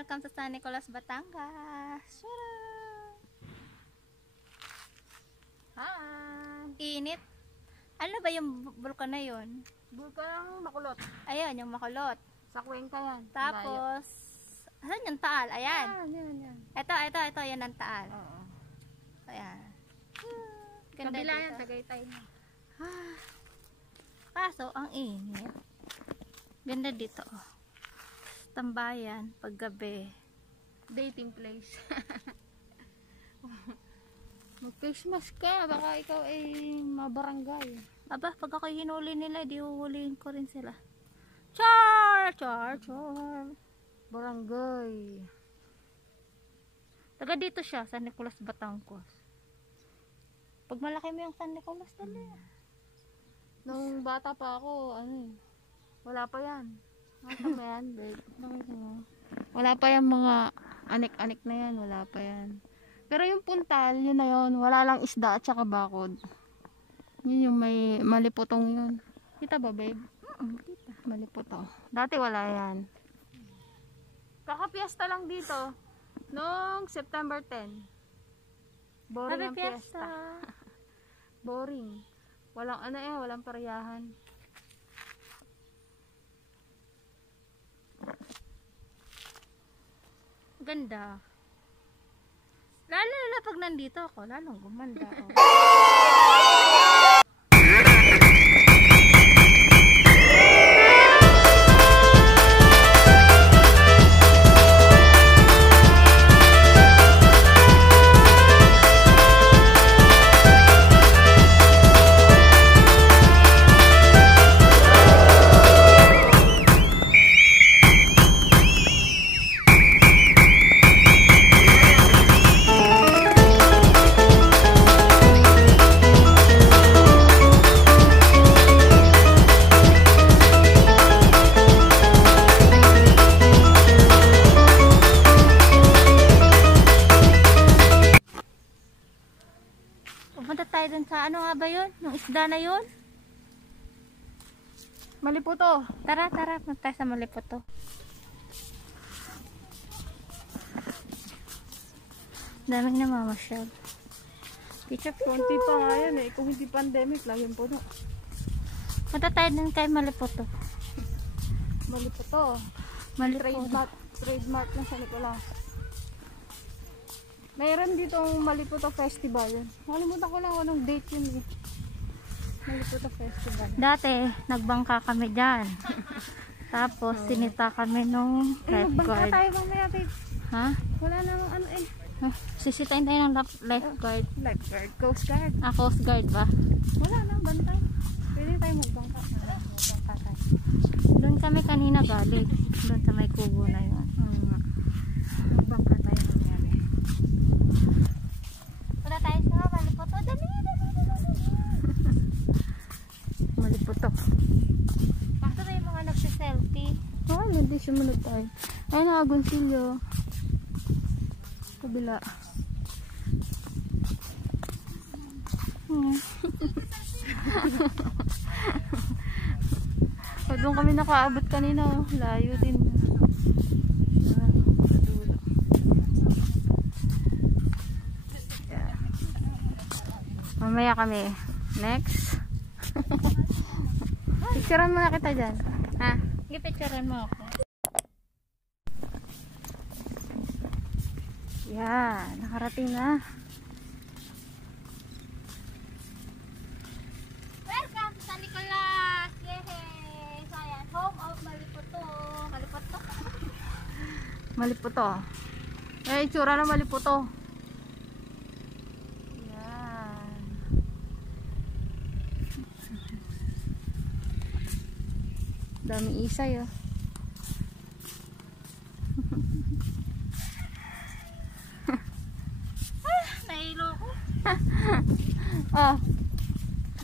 Welcome sa San Nicolas, Batangas. Hi! Init. Ano ba yung bulkan na yun? Bulkan Makulot. Ayan, yung Makulot. Sa Cuenca yan. Tapos, asan yung Taal? Ayan. Yan. Ito, yan ang Taal. Oo. Ayan. Kabila yan, Tagaytay na. Kaso, ang init. Ganda dito. Tambayan, paggabi. Dating place. Mag-face mask ka, baka ikaw ay mabarangay. Aba, pag ako hinuli nila, di huhulihin ko rin sila. Char! Barangay. Taga dito siya, San Nicolas, Batangas. Pag malaki mo yung San Nicolas, dali. Nung bata pa ako, wala pa yan. Nakita mo yan, babe? Nakita mo? Wala pa yung mga anik-anik na yan, wala pa yan. Pero yung puntal, yun na yun, wala lang isda at saka bakod. Yun yung may maliputong yun. Kita ba, babe? Kita. Maliputong. Dati wala yan. Kakapiesta lang dito noong September 10. Boring ang fiesta. Boring. Walang walang parayahan. Ganda. Lalo na pag nandito ako, lalong gumanda. Pupunta tayo dun sa ano nga ba yun? Yung isda na yun? Maliputo. Tara, punta tayo sa Maliputo. Daming namamasyal. Picture. Konti pa nga yan kung hindi pandemic, laging puno. Punta tayo dun kay Maliputo. Maliputo. Trademark ng San Nicolas. Mayroon ditong Maliputo Festival. Nakalimutan ko lang anong date yun Maliputo Festival. Dati, nagbangka kami dyan. Tapos, sinita kami nung Nagbangka lifeguard. tayo mamaya, babe. Ha? Wala namang Sisitain tayo ng lifeguard. Lifeguard, Coast Guard. Coast Guard ba? Wala nang bantay. Pwede tayo magbangka. Magbangka tayo. Doon kami kanina galing. Doon sa may kubo na yun. Magbangka tayo mamaya. Punta tayo sa Maliputo. Dali. Maliputo. Bakit tayo mga nagsiselfie? Hindi sumunod tayo. Ayun na, Agoncillo. Kabila. Doon kami nakaabot kanina. Layo din. Mamaya kami. Next. Picturean muna kita dyan. Ha? Gipicturean mo ako. Yan. Nakarating na. Welcome to San Nicolas! Yay! So ayan, home of Maliputo. Maliputo. Itsura na Maliputo. Daming isay Nahilo ko.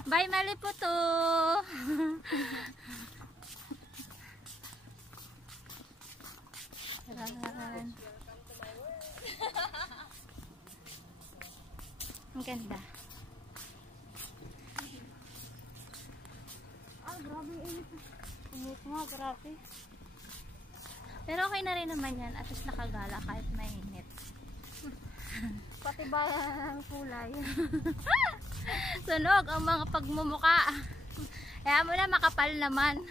Bye Maliputo! Ang ganda. Grabe init. Init nga, grabe. Pero okay na rin naman yan. At least nakagala kahit mainit. Pati bayan ng kulay. Sunog ang mga pagmumuka. Kaya mo na makapal naman.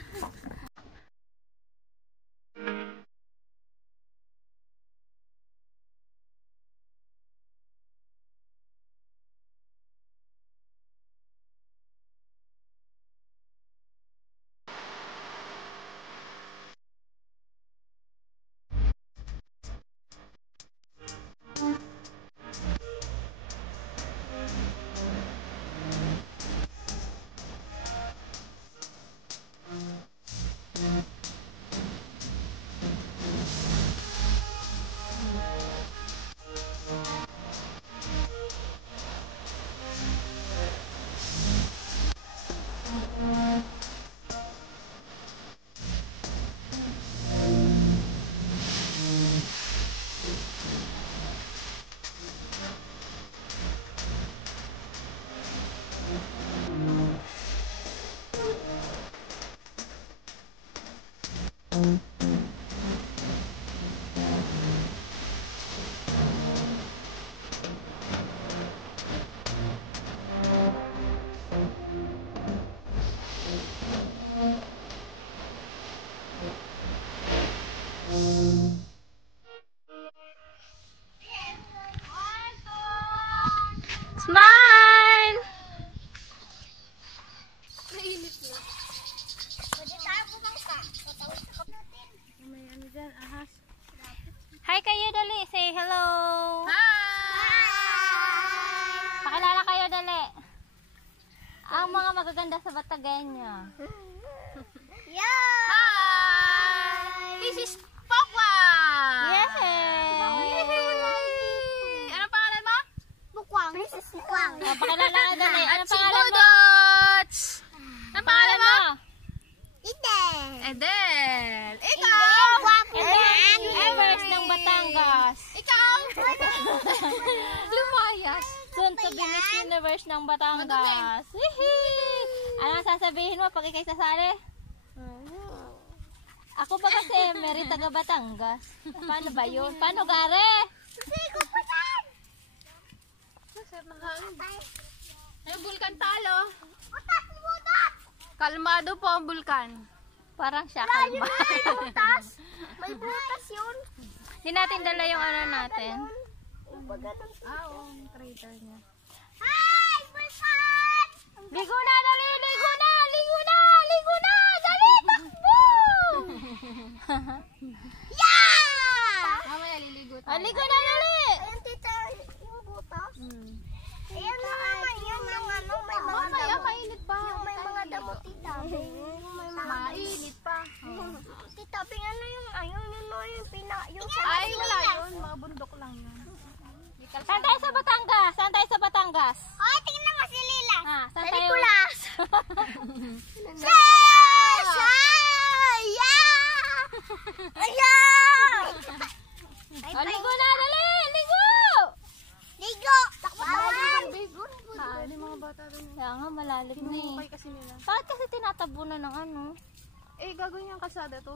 Smile! Nainit na. Pwede tayo bumangka. Patawid sa kap natin. May ano dyan, ahas. Hi kayo dali. Say hello. Hi! Pakilala kayo dali. Ang mga magaganda sa Batagenya. Yeah! Hi! This is Pokwan! Yay! Ano pangalan mo? Bukwang. Princess Bukwang. Pakilala ka dali. Ano At si pangalan mo? Budots! Ano pangalan mo? Eden. Edel! Ikaw! Eden, Universe ng Batangas. Ikaw! Lumayas! Soon to be Miss Universe ng Batangas. Hihi! Anong sasabihin mo pag ikay sasali? Ako pa kasi, Mary taga Batangas. Paano ba yun? Paano gare? Sigo pa yan. May bulkan talo. Utas, butas. Kalmado po ang bulkan. Parang siya Layo kalma. na yung butas. May butas yun. Hindi natin dala yung ano natin. Pag ganun. Oo, crater niya. Hi! Bulkan! Ligo na, dali! Ligo na! Ligo na! Ligo na! Dali! Takbo! Yeah! Mamaya liligo Ah, ligo na, dali! Ayun, tita, yung butas. Ayan na naman yun, yung ano, may mga Mamaya, damo. mainit pa. Yung may mga damo, tita. Yung may mga Mainit pa. Tita, ano yung, ayun, yun o, yung yung sa Ay, wala yun. Mga bundok lang yun. Saan tayo sa Batangas? Saan tayo sa Batangas? Oh, tingnan mo si Lila. Ah, saan Sa tayo? Nicolas. Yes! Ah! Yeah! Ayan! Oh, ligo na, dali! Ligo! Ligo! Takbuhan! Saan yung mga bata doon? Kaya nga, malalim na eh. Hinukay kasi nila. Bakit kasi tinatabunan ng ano? Eh, gagawin yung kalsada to.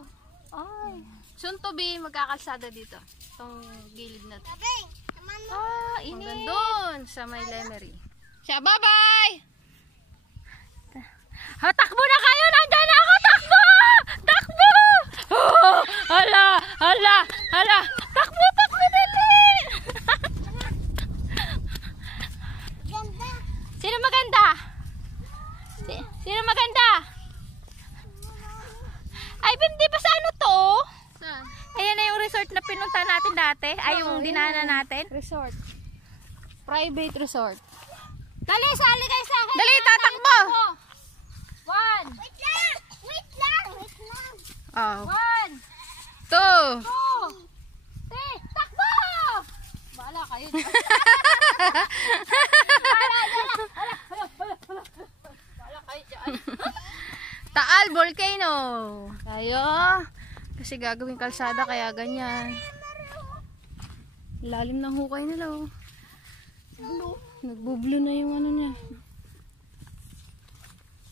Ay. Soon to be, magkakalsada dito. Itong gilid na to. Tabing! Naman mo. Ah, Hanggang init. doon sa may Lemery. Siya, bye-bye! Ha, takbo na kayo! Nandyan na ako! Takbo! Takbo! Oh, hala! Hala! Hala! Takbo! Takbo! Dali! Ganda. Sino maganda? Sino maganda? Ay, hindi ba sa ano to? Saan? Ayan na yung resort na pinunta natin dati. Ay, yung dinaanan natin. Resort. Private resort. Dali, sali kayo sa akin. Dali, tatakbo! 1, Wait lang! Wait lang! Wait lang! Oh. 1, 2. 2, 3, takbo! Bahala kayo. Taal Volcano. Tayo. Kasi gagawing kalsada kaya ganyan. Lalim ng hukay nila oh. Nagbublo na yung ano niya.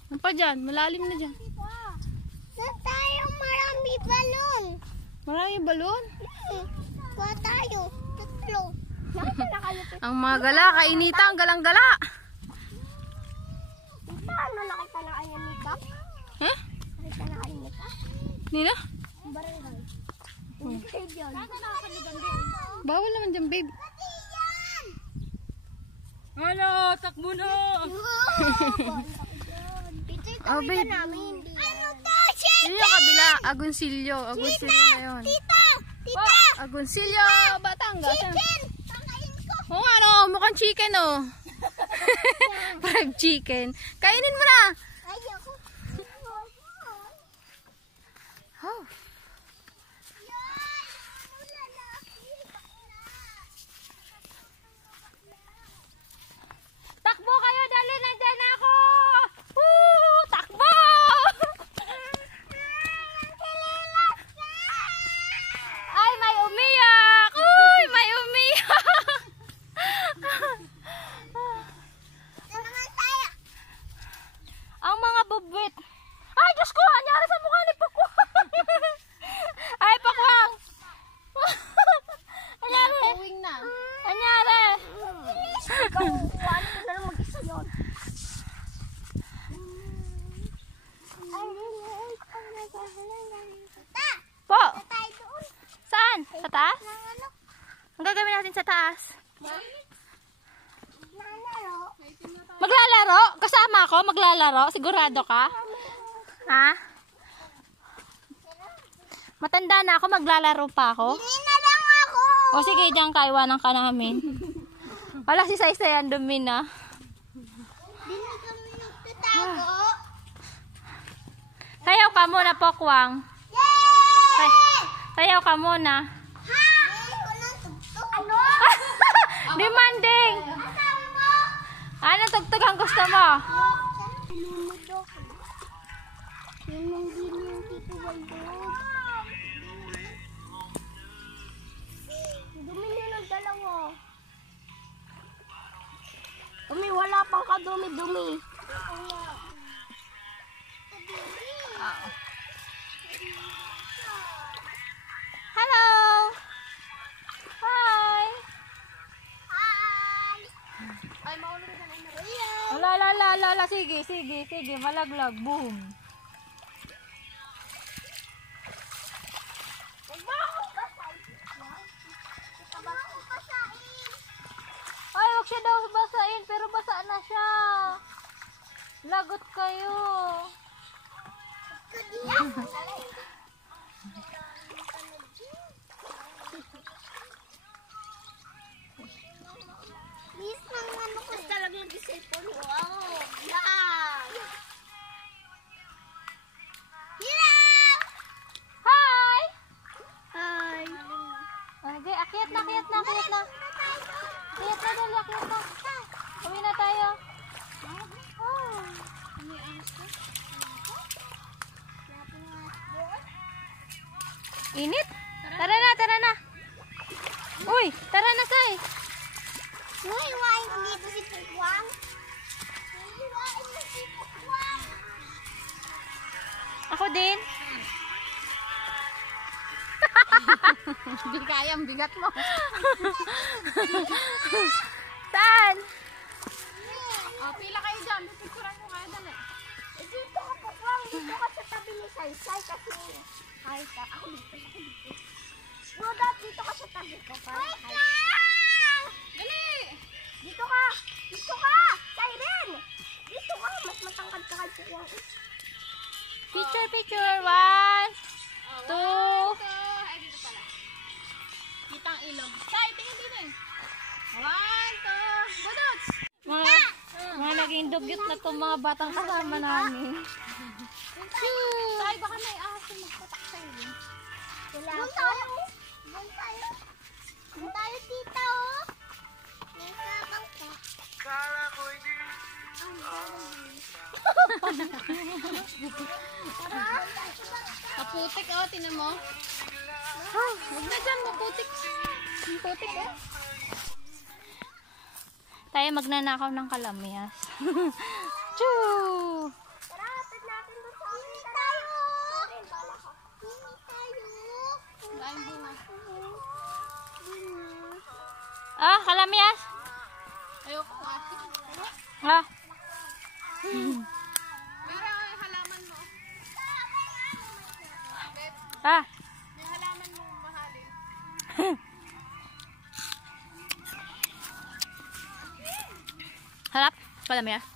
Ano pa dyan? Malalim na dyan. Saan tayo marami balon? Marami yung balon. Kuha tayo. Tatlo. Ang mga gala, kainitang, galang-gala. Tita, ano nakita na kayo ni Kap? Eh? Nakita na kayo ni Kap? Nina? Barangay. Hindi kayo dyan. Bawal naman dyan, babe. Hala, takbo na! Tita, ito Oh, babe. namin. Ano to? Yun yung kabila, Agoncillo. Agoncillo na yun. Tita! Tita! Agoncillo, Batangas. Chicken! Pakain ko! Oo nga, no, mukhang chicken, oh. Fried chicken. Kainin mo na. Ayoko. Oh. Takbo kayo, dali, nandyan ako! Woo! Takbo! Ay, may umiyak! Uy, may umiyak! Ang mga bubwit. Ay, Diyos ko! Anyari sa mukha ni Pakwang! Ay, Pakwang! Anyari? Uwing na. Anyari? Po! Saan? Sa taas? Ang gagawin natin sa taas? Maglalaro? Kasama ako? Maglalaro? Sigurado ka? Ha? Matanda na ako, maglalaro pa ako? Hindi na lang ako. O sige, diyan ka, iwanan ka namin. Wala si Saysay, ang dumi na. Hindi kami nagtatago. Sayaw ka muna, Pokwang. Yay! Sayaw ka muna. Ha? Walang tugtog. Ano? Demanding! Ang sabi mo? Anong tugtog ang gusto mo? Lumod ako. Yun ang gini yung Tito Waldo. Dumi nyo ng dalawa. Dumi, wala pang kadumi-dumi. Hello! Hi! Hi! Ay, maulog na na. Ala, sige, malaglag, boom. Huwag mo akong basahin. Huwag mo akong basahin. Ay, huwag siya daw basain, pero basa na siya. Lagot kayo. Miss, nang ano ko talaga yung cellphone ko. Yan! Hello! Hi! Hi! Okay, akyat na. Akyat na, dali, akyat na. Uwi na tayo. Init? Tara na. Uy, tara na, Say. Uy, wain ko dito si Pukwang. Wain mo si Pukwang. Ako din. Hindi kaya, ang bigat mo. Saan? Oh, pila kayo dyan. Picturean ko kayo, dali. Dito ka, Pukwang. Dito ka sa tabi ni Saysay kasi... Hi, ako dito. Roda, dito ka sa tabi ko. Wait lang! Dali! Dito ka! Siren! Dito ka! Mas matangkad ka kay Pukwang. Picture. 1, 2. Ay, dito pala. Kita ang ilog. Say, tingin din eh. 1, 2, budots! Mga naging dugyot na itong mga batang kasama namin. Say, baka may ahas yung magpatak sa'yo. Doon tayo! Doon tayo, tita, oh! Nagkakangka. Kaputik, oh, tinan mo. Huwag na dyan, maputik. Maputik, eh. Tayo magnanakaw ng kalamyas. Choo! Tara, hatid natin doon sa amin tayo! Hindi tayo! Kain bunga. Ah, kalamias. Ayoko nga. Ah. Pero yung halaman mo. Ah. Yung halaman mo mahalin. Harap. Kalamias.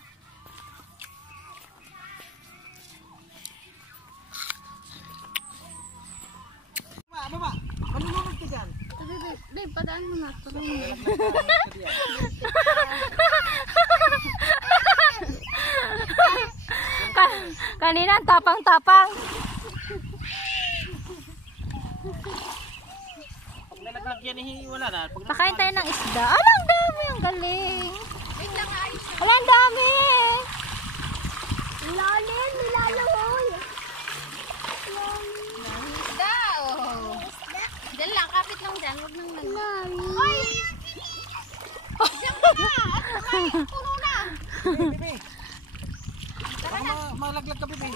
Mama, manunod ka dyan. Babe, padaan mo na. Padaan mo na. Kanina, tapang-tapang. Pag nalaglag yan, wala na. Pag Pakain tayo ng isda. Ang dami. Ang galing. Wait lang, ayos. Wala, ang dami. Lalim, nilalawol. Isda, oh. Diyan lang, kapit lang dyan. Huwag nang lang. Ay! Diyan ka na. Puno na. Bebe, baka malaglag ka, bebe.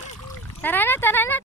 Tara na, tara na.